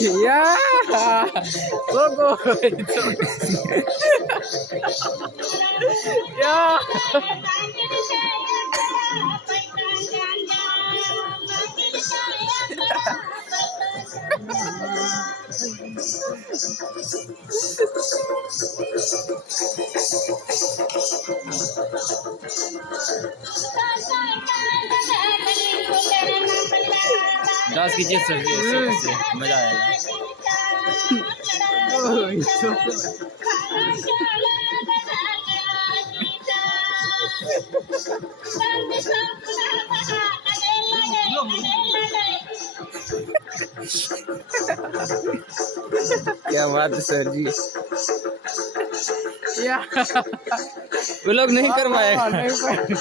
Yeah! So good! Yeah! Dance कीजिए sir जी ऐसे मजा आएगा। Oh, it's so good. क्या बात है सर जी, Yeah! वो लोग नहीं कर Oh, पाएगा। नहीं पाए।